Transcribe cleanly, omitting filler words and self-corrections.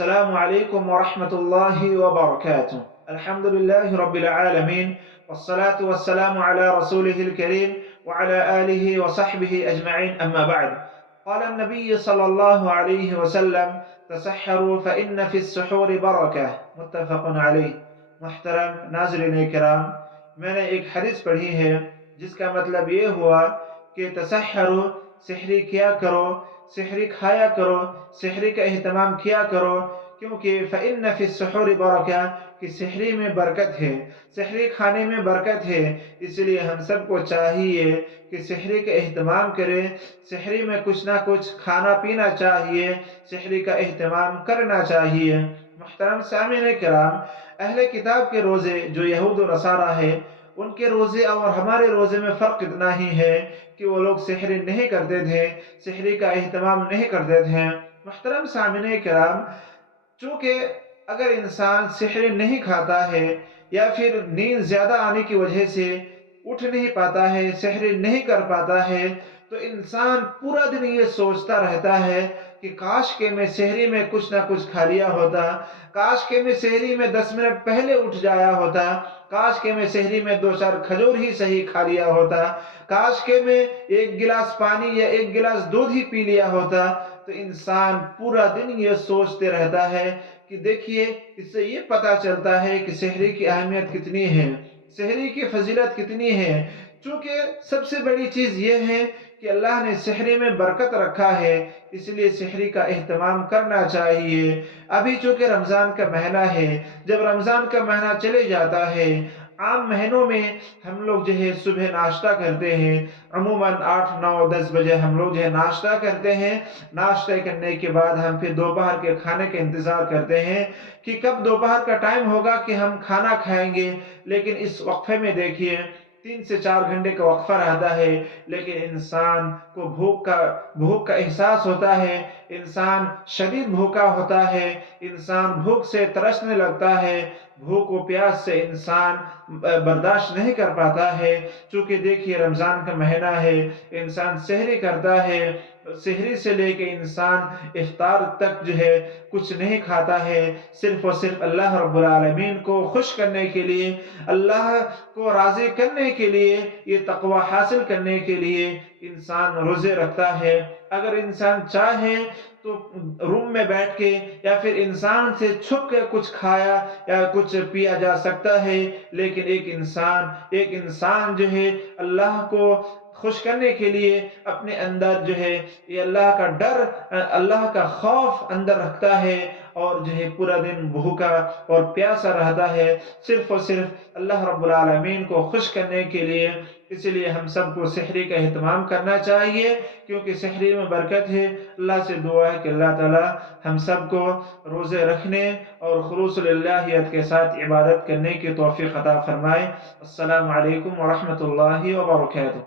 السلام عليكم ورحمة الله وبركاته. الحمد لله رب العالمين، والصلاة والسلام على رسوله الكريم وعلى آله وصحبه أجمعين، أما بعد. قال النبي صلى الله عليه وسلم: تسحروا فإن في السحور بركة. متفق عليه. محترم ناظرین کرام، میں نے ایک حدیث پڑھی ہے جس کا مطلب یہ ہوا کہ تسحروا، سحری کیا کرو، سحری کھایا کرو، سحری کا اہتمام کیا کرو، کیونکہ فإن فی السحور برکہ، کہ سحری میں برکت ہے، سحری کھانے میں برکت ہے۔ اس لیے ہم سب کو چاہیے کہ سحری کا اہتمام کریں، سحری میں کچھ نہ کچھ کھانا پینا چاہیے، سحری کا اہتمام کرنا چاہیے۔ محترم سامعین کرام، اہل کتاب کے روزے جو یہود و نصارہ ہے، ان کے روزے اور ہمارے روزے میں فرق اتنا ہی ہے کہ وہ لوگ سحری نہیں کرتے تھے، سحری کا اہتمام نہیں کرتے تھے۔ محترم سامعین کرام، چونکہ اگر انسان سحری نہیں کھاتا ہے یا پھر نیند زیادہ آنے کی وجہ سے اٹھ نہیں پاتا ہے، سحری نہیں کر پاتا ہے، تو انسان پورا دن یہ سوچتا رہتا ہے کہ کاش کہ میں سحری میں کچھ نہ کچھ کھا لیا ہوتا، کاش کہ میں سحری میں 10 منٹ پہلے اٹھ جایا ہوتا، کاش کہ میں سحری میں 2-4 کھجور ہی صحیح کھا لیا ہوتا، کاش کہ میں 1 گلاس پانی یا 1 گلاس دودھ ہی پی لیا ہوتا۔ تو انسان پورا دن یہ سوچتے رہتا ہے کہ دیکھیے، اس سے یہ پتا چلتا ہے کہ سحری کی اہمیت کتنی ہے، سحری کی فضیلت کتنی ہے۔ چونکہ سب سے بڑی چیز یہ ہے کہ اللہ نے سحری میں برکت رکھا ہے، اس لیے سحری کا اہتمام کرنا چاہیے۔ ابھی چونکہ رمضان کا مہینہ ہے، جب رمضان کا مہینہ چلے جاتا ہے، عام مہینوں میں ہم لوگ جو ہے صبح ناشتہ کرتے ہیں، عموماً 8-9-10 بجے ہم لوگ جو ہے ناشتہ کرتے ہیں۔ ناشتہ کرنے کے بعد ہم پھر دوپہر کے کھانے کا انتظار کرتے ہیں کہ کب دوپہر کا ٹائم ہوگا کہ ہم کھانا کھائیں گے۔ لیکن اس وقفے میں دیکھیے 3 سے 4 گھنٹے کا وقفہ رہتا ہے، لیکن انسان کو بھوک کا احساس ہوتا ہے، انسان شدید بھوکا ہوتا ہے، انسان بھوک سے ترسنے لگتا ہے، بھوک و پیاس سے انسان برداشت نہیں کر پاتا ہے۔ چونکہ دیکھیے رمضان کا مہینہ ہے، انسان سحری کرتا ہے، سحری سے لے کے انسان افطار تک جو ہے کچھ نہیں کھاتا ہے، صرف اور صرف اللہ رب العالمین کو خوش کرنے کے لیے، اللہ کو راضی کرنے کے لیے، یہ تقوی حاصل کرنے کے لیے انسان روزے رکھتا ہے۔ اگر انسان چاہے تو روم میں بیٹھ کے یا پھر انسان سے چھپ کے کچھ کھایا یا کچھ پیا جا سکتا ہے، لیکن ایک انسان جو ہے اللہ کو خوش کرنے کے لیے اپنے اندر جو ہے یہ اللہ کا ڈر، اللہ کا خوف اندر رکھتا ہے، اور جو ہے پورا دن بھوکا اور پیاسا رہتا ہے، صرف اور صرف اللہ رب العالمین کو خوش کرنے کے لیے۔ اس لیے ہم سب کو سحری کا اہتمام کرنا چاہیے، کیونکہ سحری میں برکت ہے۔ اللہ سے دعا ہے کہ اللہ تعالی ہم سب کو روزے رکھنے اور خلوص للہیت کے ساتھ عبادت کرنے کی توفیق عطا فرمائے۔ السلام علیکم ورحمۃ اللہ وبرکاتہ۔